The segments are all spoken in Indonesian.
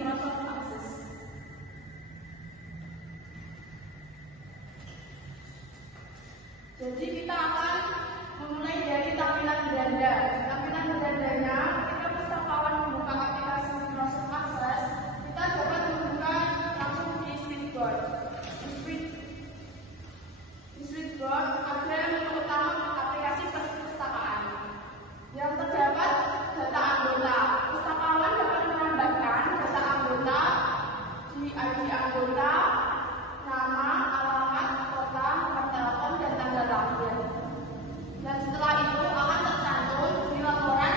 Microsoft Access. Jadi kita akan memulai dari tampilan beranda. Tampilan berandanya, ketika pustakawan membuka aplikasi Microsoft Access, kita dapat membuka langsung di switchboard. Di switchboard ada menu utama aplikasi perpustakaan. Yang terdapat data anggota. Pustakawan dapat menambahkan data anggota di ID anggota, nama, alamat, kota, nomor telepon, dan tanggal lahir. Dan setelah itu akan tercantum di laporan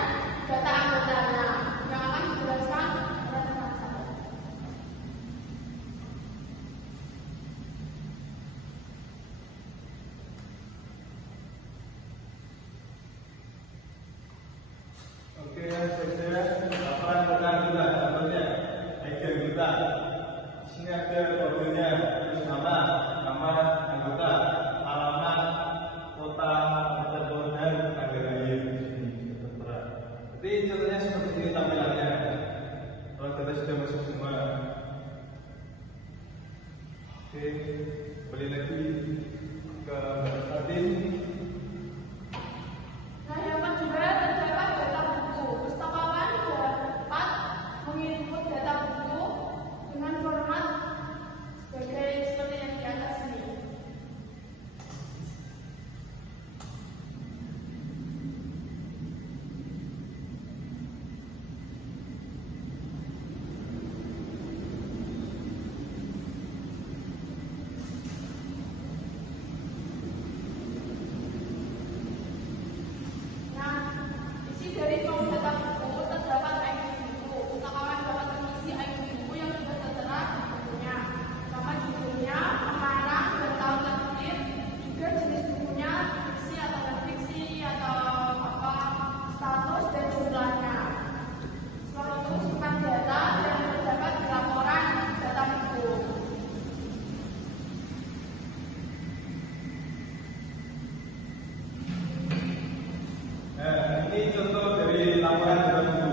data anggotanya yang akan dijelaskan oleh rekan saya. Oke, selesai. Laporan data anggota, contohnya ID anggota. Di sini ada kodenya, nama anggota, alamat, kota, nomor telepon, dan tanggal lahir. Di sini sudah tertera. Jadi contohnya seperti ini tampilannya. Kalau data sudah masuk semua. Oke, balik lagi ke tadi. Nah, yang kedua terdapat data buku. Pustakawan dapat menginput data buku dengan format seperti yang di atas ini. Isi dari form data buku terdapat ID buku. Pustakawan dapat mengisi ID buku yang sudah tertera di bukunya. Nama judulnya, pengarang, dan tahun terbit, juga jenis bukunya, fiksi atau non-fiksi atau apa, status dan jumlahnya. Setelah itu simpan data yang terdapat di laporan data buku. Nah, ini contoh dari laporan data buku.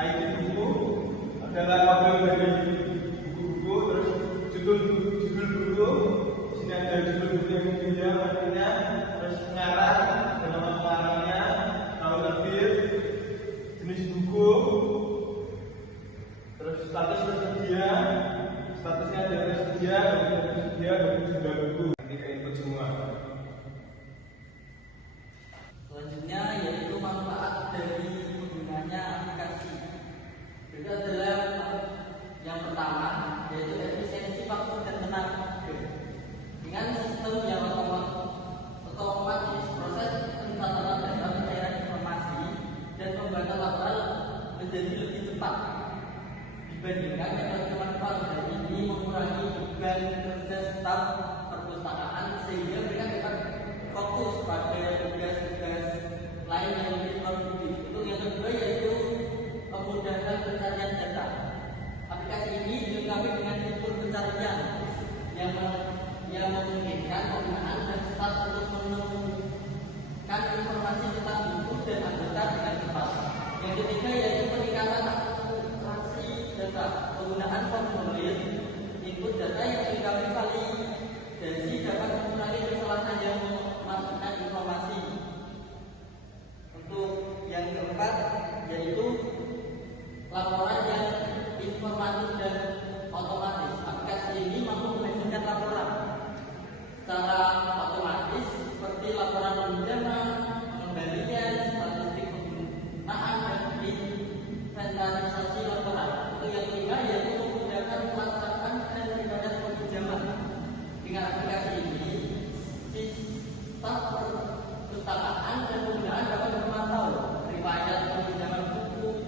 ID buku adalah label dari buku-buku, terus judul buku. Di sini ada judul buku yang punya, artinya, terus pengarang, dan nama pengarangnya, tahun terbit, jenis buku, terus status tersedia, statusnya ada tersedia, dan tersedia, dan jumlah buku. Nanti ke input semua. Selanjutnya yaitu manfaat dari penggunanya aplikasi. Itu adalah yang pertama, yaitu efisiensi waktu dan tenaga. Dengan sistem yang otomatis proses pencatatan data pencairan informasi dan pembuatan laporan menjadi lebih cepat dibandingkan metode manual. Dan ini mengurangi beban kerja staf perpustakaan sehingga mereka dapat fokus pada tugas-tugas lain yang lebih produktif. Untuk yang kedua yaitu memudahkan pencarian data. Aplikasi ini dilengkapi dengan fitur pencarian yang memungkinkan penggunaan dan staf untuk menemukan informasi tentang buku dan anggota dengan cepat. Yang ketiga yaitu peningkatan akurasi data. Penggunaan formulir input data yang dilengkapi validasi dapat mengurangi kesalahan yang memasukkan informasi. Untuk yang keempat yaitu laporan yang informatif dan otomatis. Aplikasi ini mampu menghasilkan laporan secara otomatis seperti laporan pinjaman, pengembalian, statistik penggunaan, dan inventarisasi laporan. Untuk yang kelima yaitu memudahkan pelaksanaan dan peribadan pinjaman. Dengan aplikasi ini, staf perpustakaan dan penggunaan dapat memantau riwayat peminjaman buku,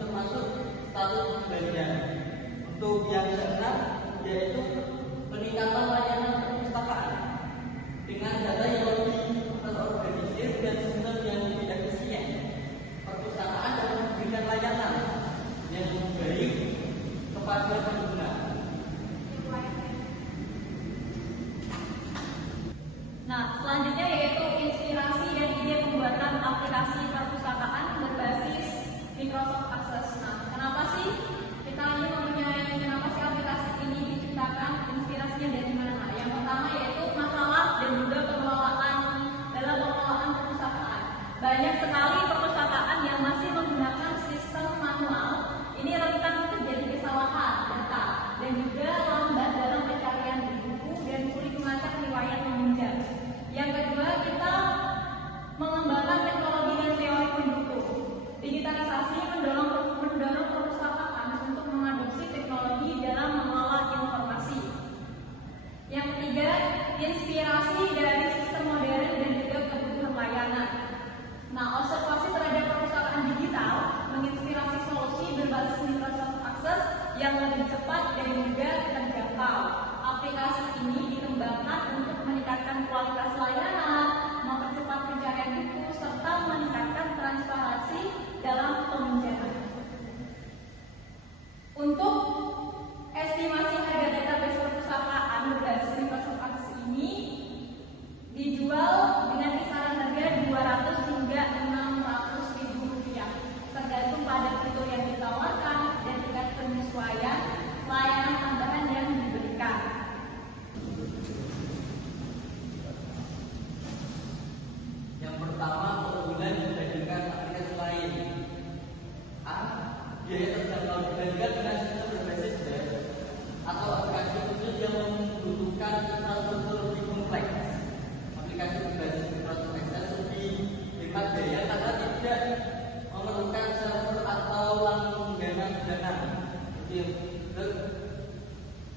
memerlukan server atau langganan.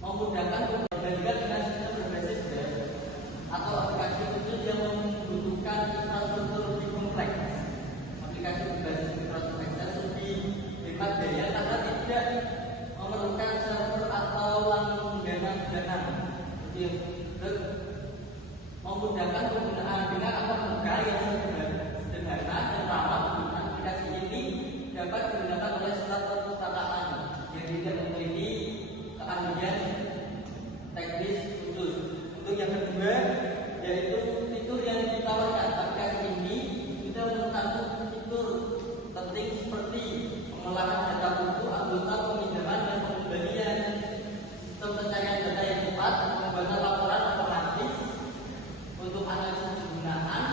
Memudahkan dibandingkan dengan sistem berbasis web atau aplikasi khusus yang membutuhkan infrastruktur lebih kompleks. Aplikasi berbasis Microsoft Excel lebih hemat daya karena tidak memerlukan server atau langganan. Memudahkan penggunaan dengan akun muka yang sederhana dan ramah penggunaan. Aplikasi ini dapat digunakan oleh staf perpustakaan yang tidak memiliki keahlian teknis khusus. Untuk yang kedua, yaitu fitur yang ditawarkan. Aplikasi ini sudah mengandung fitur penting seperti pengolahan data buku, anggota, peminjaman dan pengembalian, sistem pencarian data yang cepat, pembuatan laporan otomatis untuk analisis penggunaan,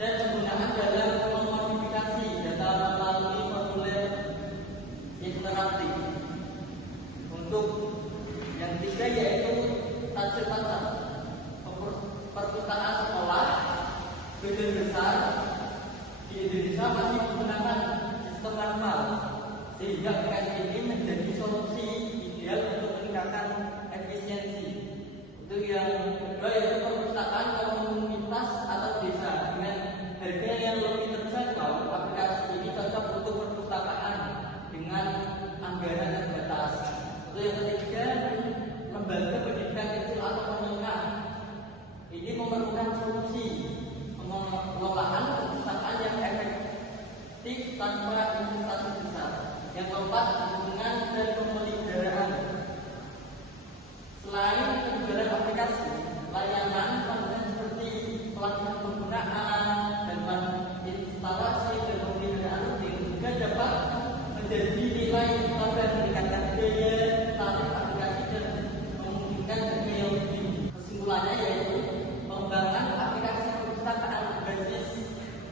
dan penggunaan dalam memodifikasi data melalui formulir interaktif. Untuk yang ketiga yaitu hasil pasar. Perpustakaan sekolah gedung besar di Indonesia masih menggunakan sistem manual, sehingga aplikasi ini menjadi solusi ideal untuk meningkatkan efisiensi. Untuk yang kedua yaitu perpustakaan komunitas atau desa dengan harga yang lebih terjangkau. Aplikasi ini cocok untuk perpustakaan dengan anggaran terbatas. Untuk yang ketiga, lembaga pendidikan kecil atau menengah. Ini memerlukan solusi pengelolaan perpustakaan yang efektif tanpa investasi besar. Yang keempat, dukungan dan pemeliharaan. Selain penjualan aplikasi, layanan tambahan seperti pelatihan penggunaan dan instalasi dan pemeliharaan rutin juga dapat menjadi nilai tambah meningkatkan daya tarik aplikasi dan memungkinkan harga yang lebih. Kesimpulannya yaitu pengembangan aplikasi perpustakaan berbasis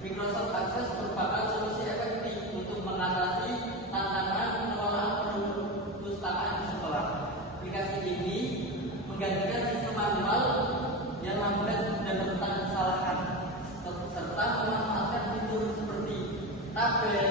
Microsoft Access merupakan solusi efektif untuk mengatasi tantangan pengelolaan perpustakaan di sekolah. Aplikasi ini menggantikan sistem manual yang lambat dan rentan kesalahan, serta memanfaatkan fitur seperti tabel,